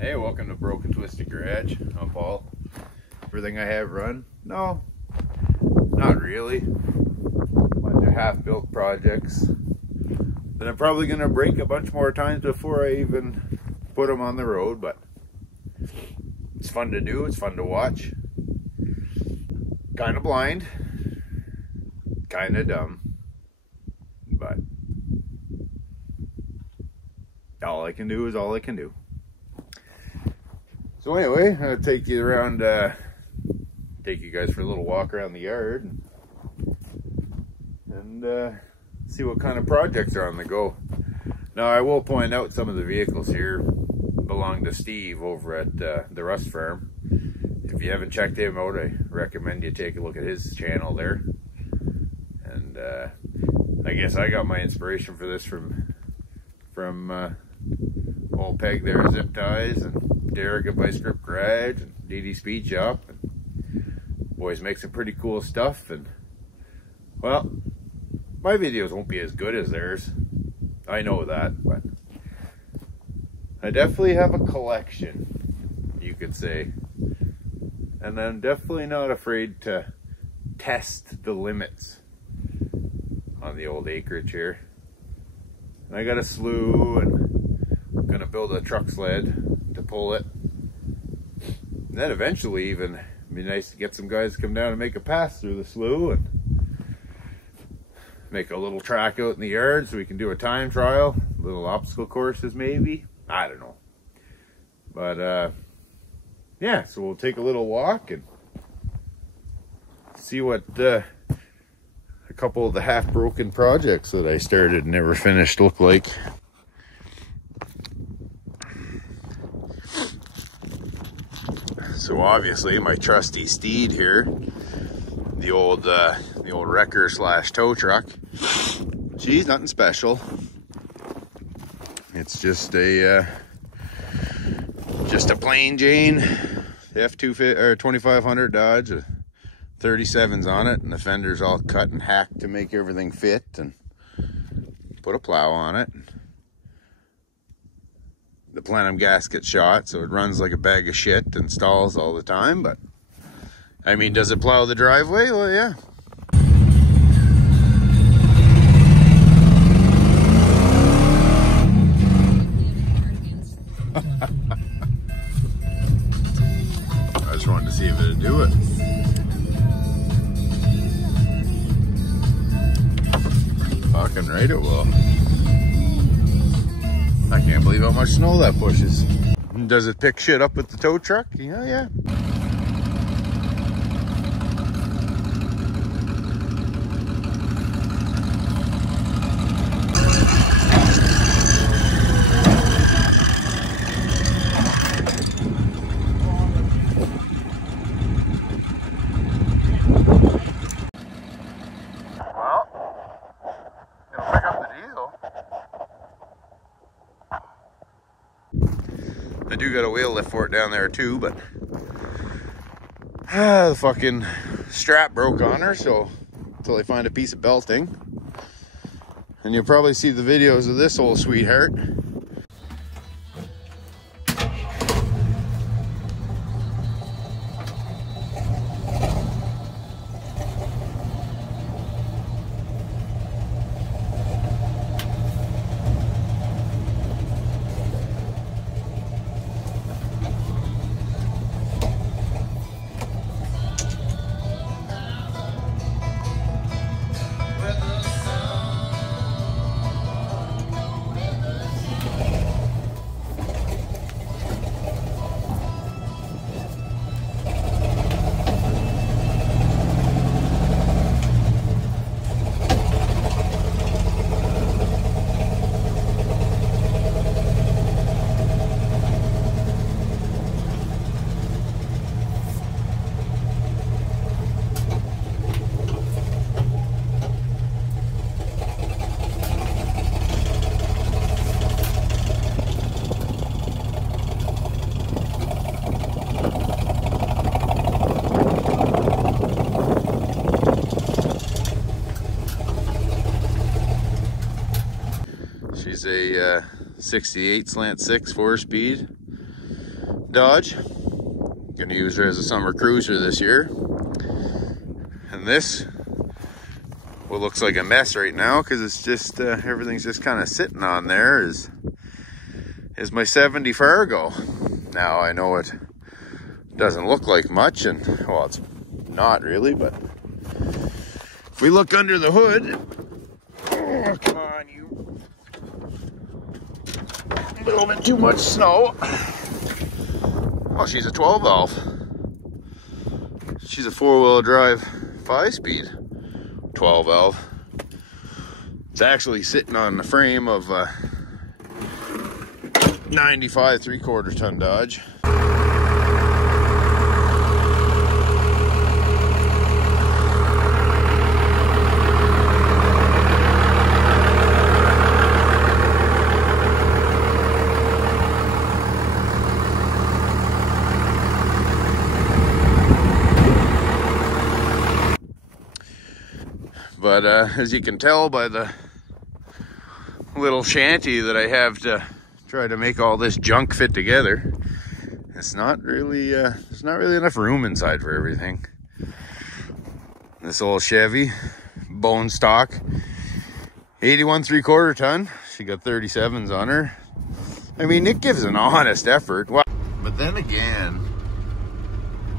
Hey, welcome to Broken Twisted Garage. I'm Paul. Everything I have run? No, not really. Bunch of half-built projects that I'm probably going to break a bunch more times before I even put them on the road, but it's fun to do, it's fun to watch. Kind of blind, kind of dumb, but all I can do is all I can do. So anyway, I'll take you around, take you guys for a little walk around the yard and see what kind of projects are on the go. Now I will point out some of the vehicles here belong to Steve over at the Rust Farm. If you haven't checked him out, I recommend you take a look at his channel there. And I guess I got my inspiration for this from old Peg there, Zip Ties, and Derek at Vice Grip Garage, and DD Speed Shop. And boys make some pretty cool stuff, and well, my videos won't be as good as theirs. I know that, but I definitely have a collection, you could say. And I'm definitely not afraid to test the limits on the old acreage here. And I got a slew, and I'm gonna build a truck sled to pull it. And then eventually even, it'd be nice to get some guys to come down and make a pass through the slough and make a little track out in the yard so we can do a time trial, little obstacle courses maybe, I don't know. But yeah, so we'll take a little walk and see what a couple of the half-broken projects that I started and never finished look like. So obviously my trusty steed here, the old wrecker slash tow truck, geez, nothing special. It's just a plain Jane F250 or 2500 Dodge, 37's on it, and the fender's all cut and hacked to make everything fit, and put a plow on it. The plenum gasket shot, so it runs like a bag of shit and stalls all the time, but I mean, does it plow the driveway? Well, yeah. I just wanted to see if it'd do it. Fucking right it will. I can't believe how much snow that pushes. Does it pick shit up with the tow truck? Yeah. Well, it'll pick up the diesel. I do got a wheel lift for it down there too, but the fucking strap broke on her, so until I find a piece of belting. And you'll probably see the videos of this old sweetheart. She's a 68 slant 6 4-speed. Dodge. Gonna use her as a summer cruiser this year. And this, what looks like a mess right now because it's just everything's just kind of sitting on there, is my 70 Fargo. Now I know it doesn't look like much, and well, it's not really, but if we look under the hood, oh, come on, you. A little bit too much snow. Oh, she's a 12 valve. She's a 4-wheel drive 5-speed 12 valve. It's actually sitting on the frame of a 95 3/4 ton Dodge. But as you can tell by the little shanty that I have to try to make all this junk fit together, it's not really there's not really enough room inside for everything. This old Chevy, bone stock, 81 3/4 ton. She got 37s on her. I mean, it gives an honest effort. Well, but then again,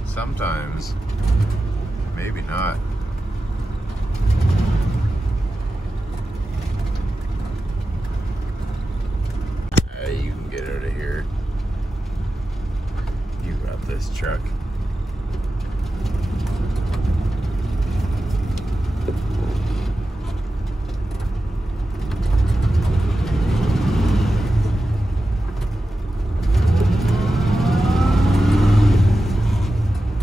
sometimes maybe not. You can get out of here. You got this truck.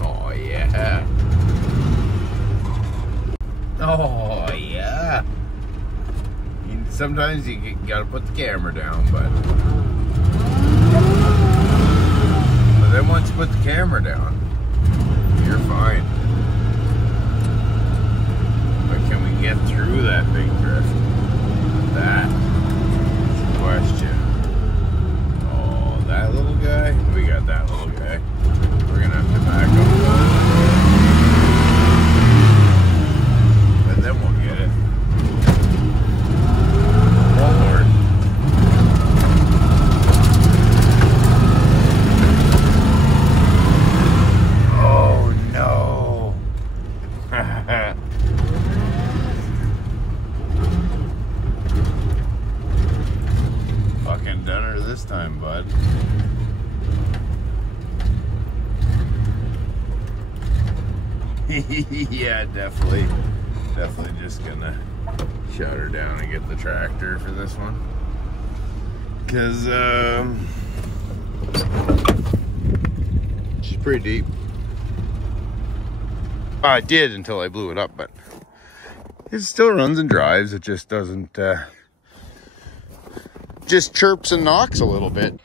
Oh yeah. Oh yeah. Sometimes you gotta put the camera down, but then once you put the camera down, you're fine. But can we get through that big drift? That's the question. Oh, that little guy? We got that little guy. We're gonna have to back up. And then we'll get it. Fucking done her this time, bud. Yeah, definitely just gonna shut her down and get the tractor for this one. Cause she's pretty deep. I did until I blew it up, but it still runs and drives. It just doesn't, just chirps and knocks a little bit.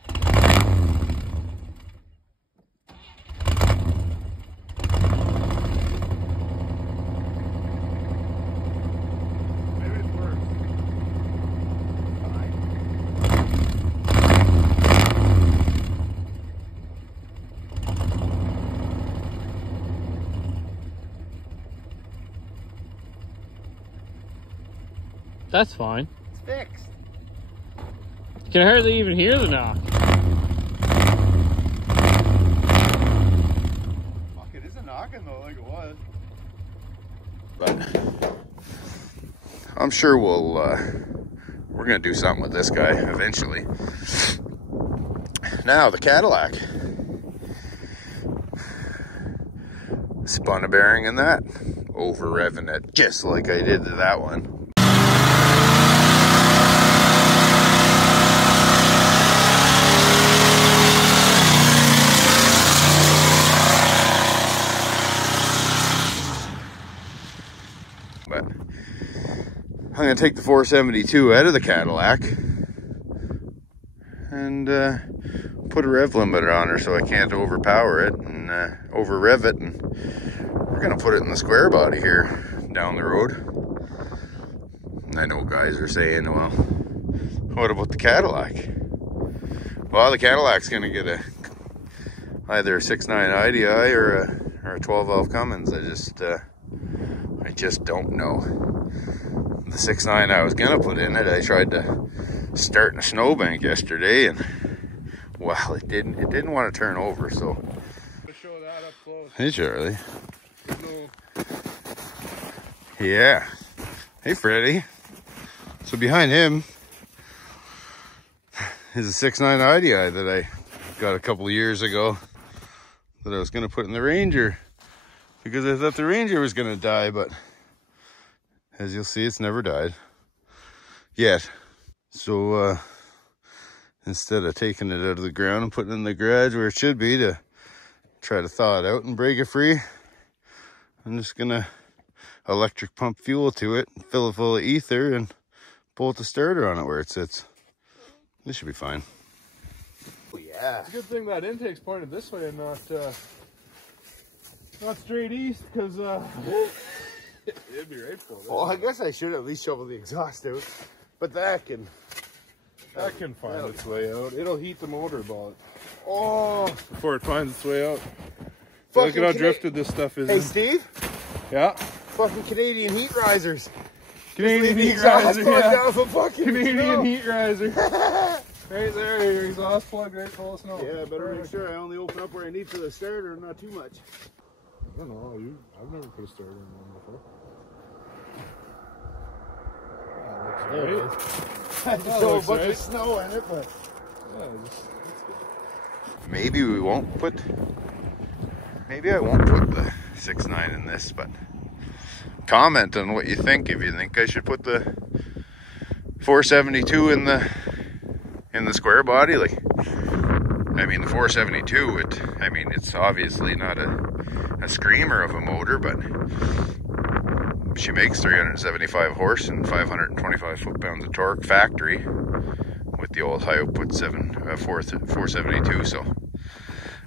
That's fine. It's fixed. You can hardly even hear the knock. Fuck, it isn't knocking though like it was. But I'm sure we're gonna do something with this guy eventually. Now the Cadillac. Spun a bearing in that. Over revving it just like I did to that one. But I'm going to take the 472 out of the Cadillac and put a rev limiter on her so I can't overpower it and over rev it, and we're going to put it in the square body here down the road. And I know guys are saying, well, what about the Cadillac? Well, the Cadillac's going to get either a 6.9 IDI or a 12 valve Cummins. I just don't know. The 6.9 I was gonna put in it, I tried to start in a snowbank yesterday, and well, it didn't want to turn over. So show that up close. Hey Charlie. No. Yeah. Hey Freddie. So behind him is a 6.9 IDI that I got a couple of years ago that I was gonna put in the Ranger because I thought the Ranger was gonna die, but as you'll see, it's never died yet. So instead of taking it out of the ground and putting it in the garage where it should be to try to thaw it out and break it free, I'm just gonna electric pump fuel to it, fill it full of ether, and bolt the starter on it where it sits. This should be fine. Oh yeah. It's a good thing that intake's pointed this way and not straight east, because it'd be right full. Well, I guess I should at least shovel the exhaust out, but that can find its way out. It'll heat the motor about Oh, before it finds its way out. Look at how drifted this stuff is. Hey Steve. Yeah. Fucking Canadian heat risers. Canadian heat riser. Yeah. Canadian heat riser. Right there, your exhaust plug right full of snow. Yeah, I better make sure I only open up where I need for the starter and not too much. I don't know, I've never put a starter in one before. Had to show a bunch of snow in it, but Yeah, maybe I won't put the 6.9 in this, but comment on what you think. If you think I should put the 472 in the square body, like, I mean, the 472, it's obviously not a screamer of a motor, but she makes 375 horse and 525 foot-pounds of torque factory with the old high output 472. So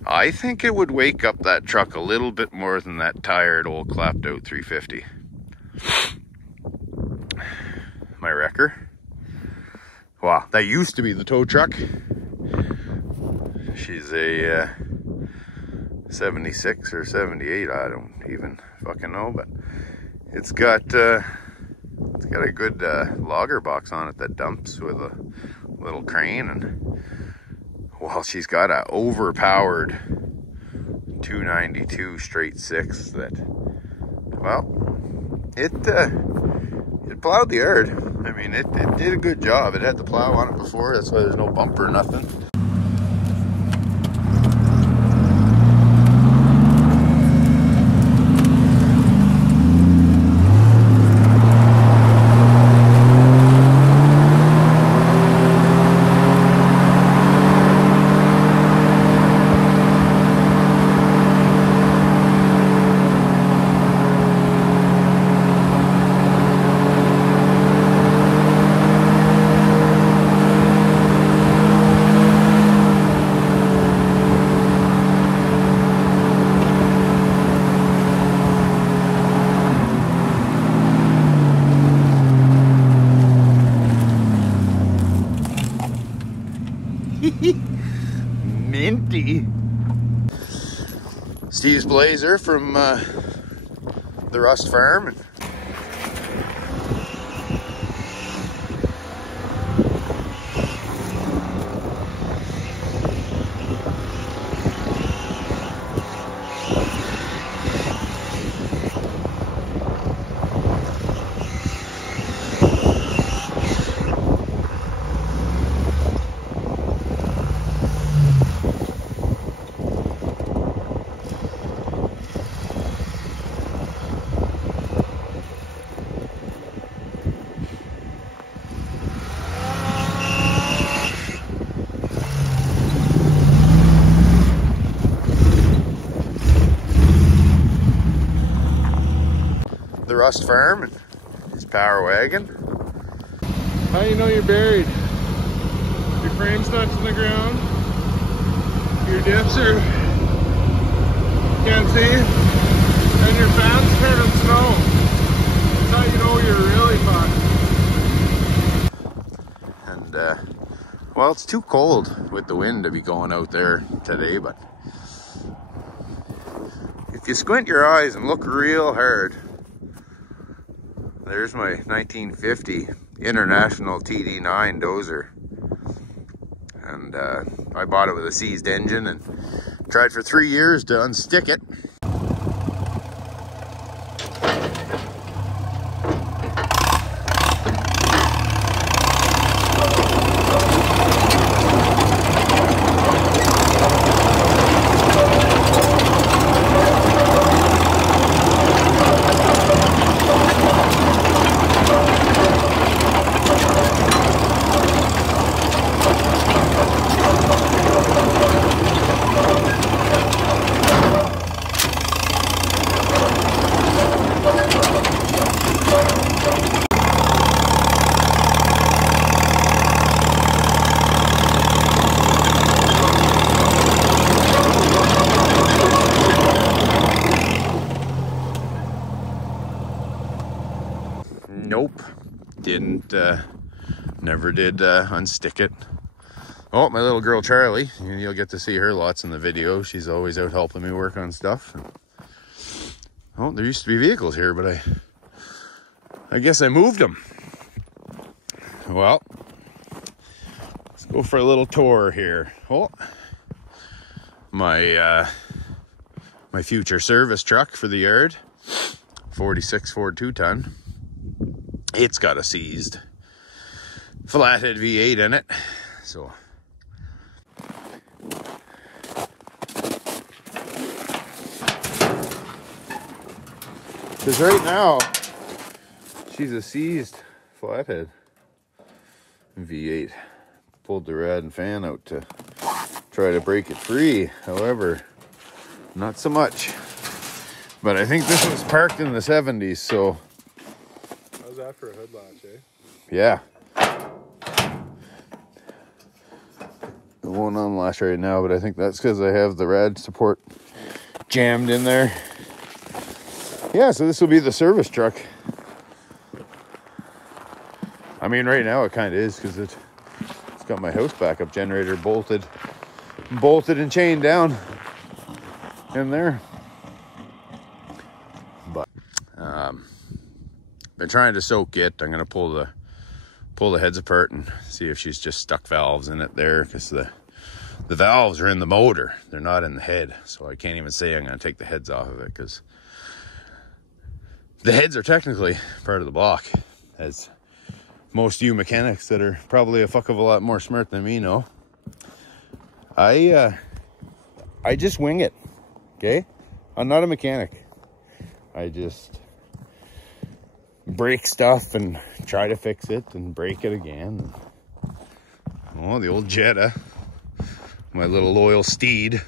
I think it would wake up that truck a little bit more than that tired old clapped out 350. My wrecker. Wow, that used to be the tow truck. She's a 76 or 78, I don't even fucking know, but it's got a good logger box on it that dumps with a little crane, and well, she's got a overpowered 292 straight 6 that, well, it plowed the yard. I mean, it did a good job. It had the plow on it before, that's why there's no bumper or nothing. Minty. Steve's Blazer from the Rust Farm. The Rust Farm and his power wagon. How do you know you're buried? Your frame's touching the ground. Your dips are, can't see, and your fan's turning snow. That's how you know you're really fucked. And well, it's too cold with the wind to be going out there today, but if you squint your eyes and look real hard, there's my 1950 International TD9 dozer. And I bought it with a seized engine and tried for 3 years to unstick it. Nope, never did unstick it. Oh, my little girl Charlie, and you'll get to see her lots in the video. She's always out helping me work on stuff. Oh, there used to be vehicles here, but I guess I moved them. Well, let's go for a little tour here. Oh, my future service truck for the yard, 46 Ford 2-ton. It's got a seized flathead V8 in it, so because right now she's a seized flathead V8. Pulled the rad and fan out to try to break it free, however, not so much. But I think this was parked in the 70s, so that for a hood latch, eh? Yeah. It won't unlatch right now, but I think that's because I have the rad support jammed in there. Yeah, so this will be the service truck. I mean, right now it kind of is because it's got my house backup generator bolted and chained down in there. But been trying to soak it. I'm gonna pull the heads apart and see if she's just stuck valves in it there, because the valves are in the motor, they're not in the head. So I can't even say I'm gonna take the heads off of it, because the heads are technically part of the block, as most of you mechanics that are probably a fuck of a lot more smart than me know. I just wing it, okay? I'm not a mechanic. I just break stuff and try to fix it and break it again. Oh, the old Jetta, my little loyal steed.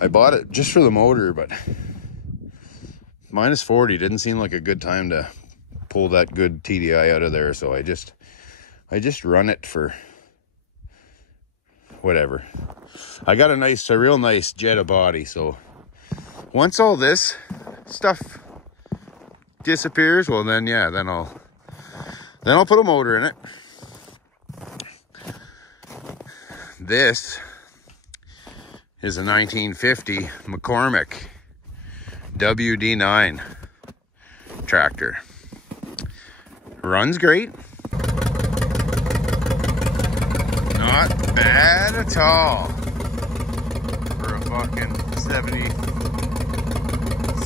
I bought it just for the motor, but minus 40 didn't seem like a good time to pull that good TDI out of there, so I just run it for whatever. I got a real nice Jetta body, so once all this stuff disappears, well then, yeah, then I'll put a motor in it. This is a 1950 McCormick WD9 tractor. Runs great. Not bad at all for a fucking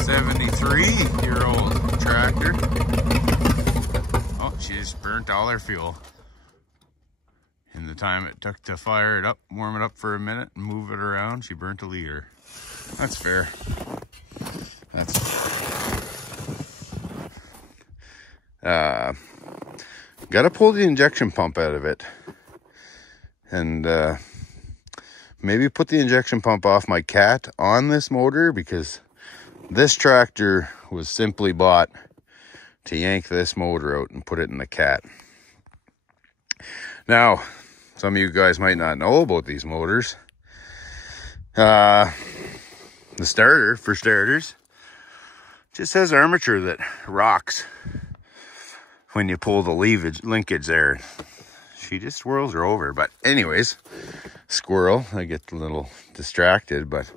73-year-old tractor. Oh, she just burnt all her fuel in the time it took to fire it up, warm it up for a minute and move it around. She burnt a liter. That's fair. Gotta pull the injection pump out of it, and maybe put the injection pump off my Cat on this motor, because this tractor was simply bought to yank this motor out and put it in the Cat. Now, some of you guys might not know about these motors. The starter, for starters, just has armature that rocks when you pull the linkage there. She just swirls her over. But anyways, squirrel, I get a little distracted, but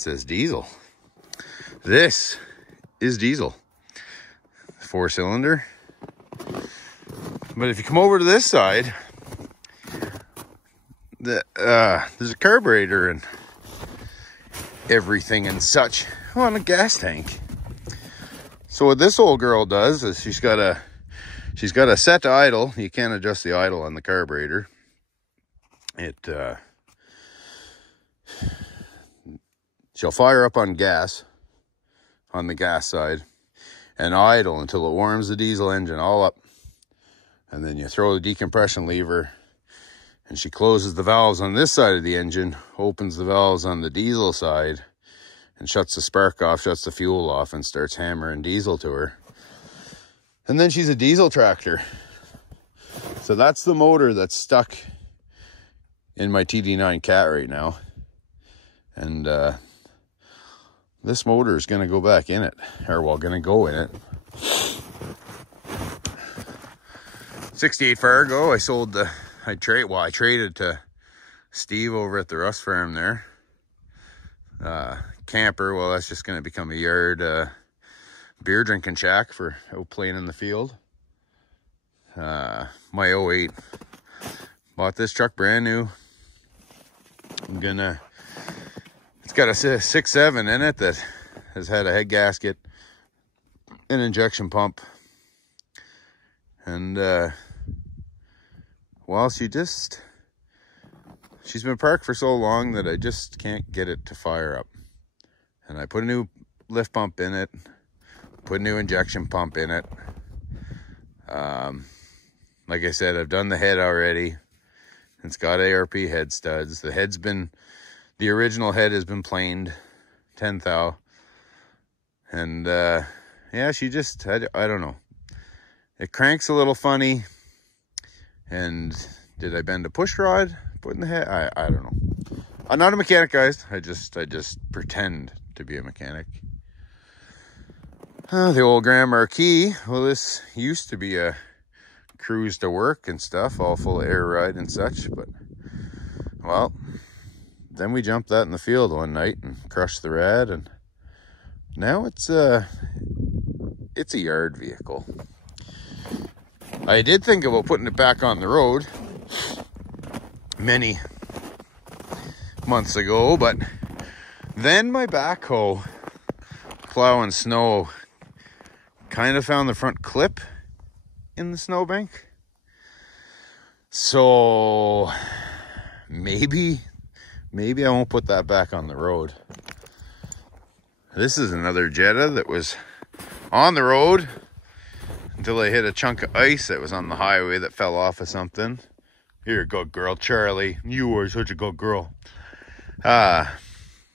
It says diesel. This is diesel. 4-cylinder. But if you come over to this side, there's a carburetor and everything and such on a gas tank. So what this old girl does is she's got a set to idle. You can't adjust the idle on the carburetor. She'll fire up on gas, on the gas side, and idle until it warms the diesel engine all up. And then you throw the decompression lever, and she closes the valves on this side of the engine, opens the valves on the diesel side, and shuts the spark off, shuts the fuel off, and starts hammering diesel to her. And then she's a diesel tractor. So that's the motor that's stuck in my TD9 Cat right now. And this motor is going to go back in it. Or, well, going to go in it. 68 Fargo. I traded to Steve over at the Rust Farm there. Camper, well, that's just going to become a yard beer drinking shack for out playing in the field. My 08. Bought this truck brand new. It's got a 6.7 in it that has had a head gasket, an injection pump, and well, she's been parked for so long that I just can't get it to fire up. And I put a new lift pump in it, put a new injection pump in it. Like I said, I've done the head already. It's got ARP head studs. The original head has been planed 10 thou. And yeah, I don't know. It cranks a little funny. And did I bend a push rod putting the head? I don't know. I'm not a mechanic, guys. I just pretend to be a mechanic. The old Grand Marquis. Well, this used to be a cruise to work and stuff, all full of air ride and such, but well, then we jumped that in the field one night and crushed the rad, and now it's a yard vehicle. I did think about putting it back on the road many months ago, but then my backhoe plowing snow kind of found the front clip in the snowbank. So maybe I won't put that back on the road. This is another Jetta that was on the road until I hit a chunk of ice that was on the highway that fell off of something. You're a good girl, Charlie. You are such a good girl. Yeah,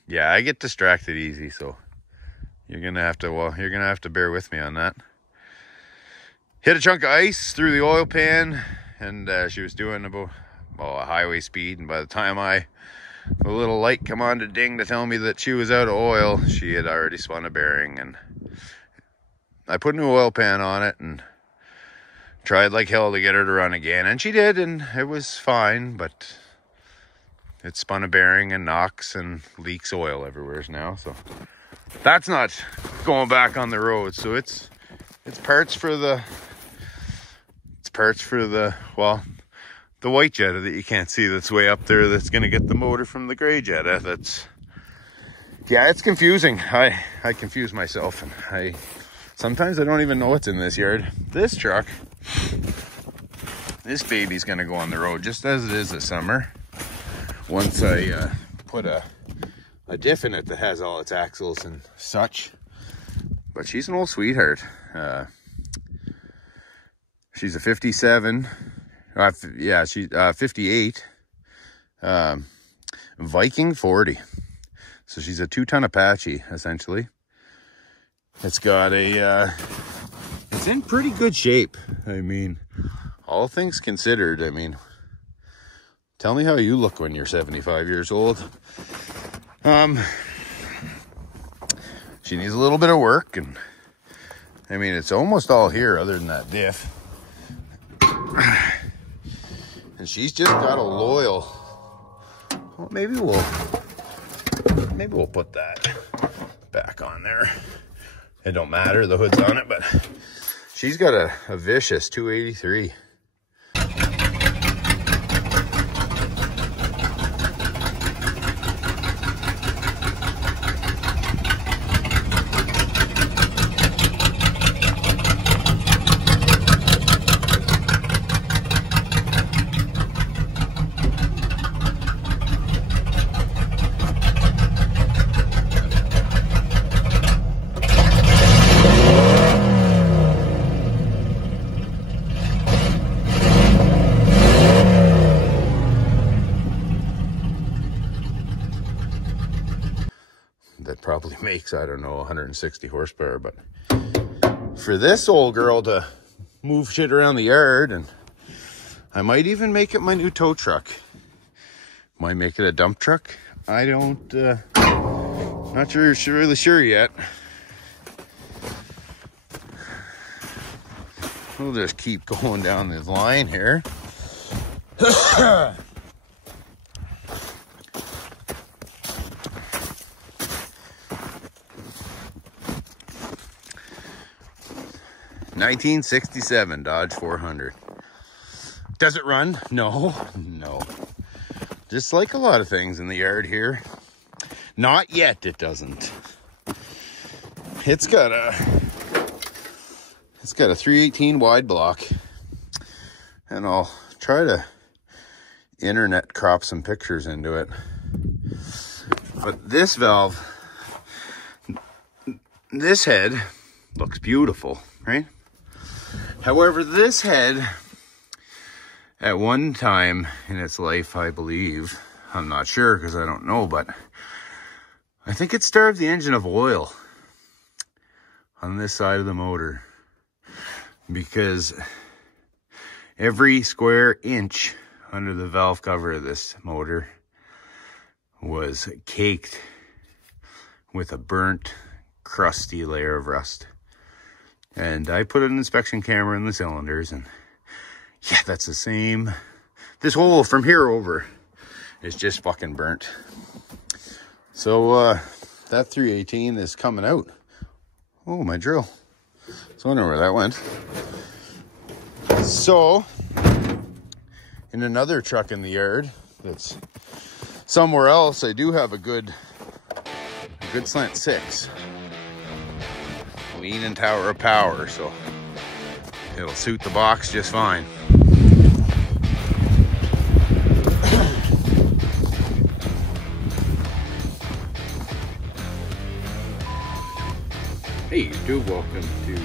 I get distracted easy, so you're gonna have to bear with me on that. Hit a chunk of ice through the oil pan, and she was doing about a highway speed, and by the time a little light come on to ding to tell me that she was out of oil, she had already spun a bearing, and I put a new oil pan on it and tried like hell to get her to run again, and she did, and it was fine, but it spun a bearing and knocks and leaks oil everywhere now, so that's not going back on the road. So it's parts for the well, the white Jetta that you can't see that's way up there, that's going to get the motor from the gray Jetta. Yeah, it's confusing. I confuse myself, and sometimes I don't even know what's in this yard. This truck, this baby's going to go on the road just as it is this summer, once I put a diff in it that has all its axles and such. But she's an old sweetheart. She's a 57, she's 58 Viking 40. So she's a 2-ton Apache, essentially. It's got it's in pretty good shape. I mean, all things considered, I mean, tell me how you look when you're 75 years old. She needs a little bit of work, and I mean, it's almost all here other than that diff. And she's just got a loyal, well, maybe we'll maybe we'll put that back on there. It don't matter, the hood's on it, but she's got a vicious 283. That probably makes, I don't know, 160 horsepower, but for this old girl to move shit around the yard, and I might even make it my new tow truck. Might make it a dump truck. I don't, not really sure yet. We'll just keep going down this line here. 1967 Dodge 400. Does it run? No. Just like a lot of things in the yard here. Not yet, it doesn't. It's got a 318 wide block. And I'll try to internet crop some pictures into it. But this valve, this head looks beautiful, right? However, this head, at one time in its life, I believe, I'm not sure because I don't know, but I think it starved the engine of oil on this side of the motor, because every square inch under the valve cover of this motor was caked with a burnt, crusty layer of rust. And I put an inspection camera in the cylinders, and yeah, that's the same. This hole from here over is just fucking burnt. So that 318 is coming out. Oh, my drill. So I wonder where that went. So in another truck in the yard that's somewhere else, I do have a good slant 6. Leaning tower of power, so it'll suit the box just fine. Hey YouTube, welcome to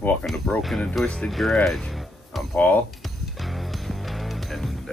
welcome to Broken and Twisted Garage. I'm Paul, and